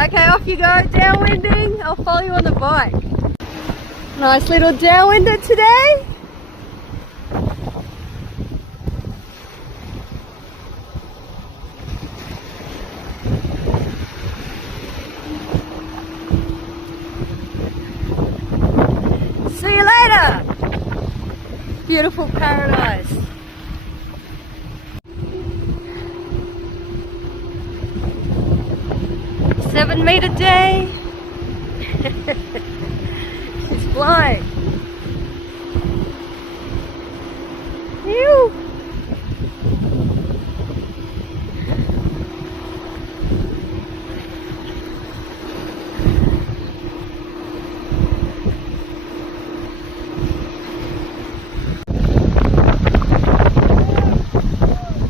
Okay, off you go, downwinding. I'll follow you on the bike. Nice little downwinder today. See you later. Beautiful paradise. $7-meter day. It's flying. Ew.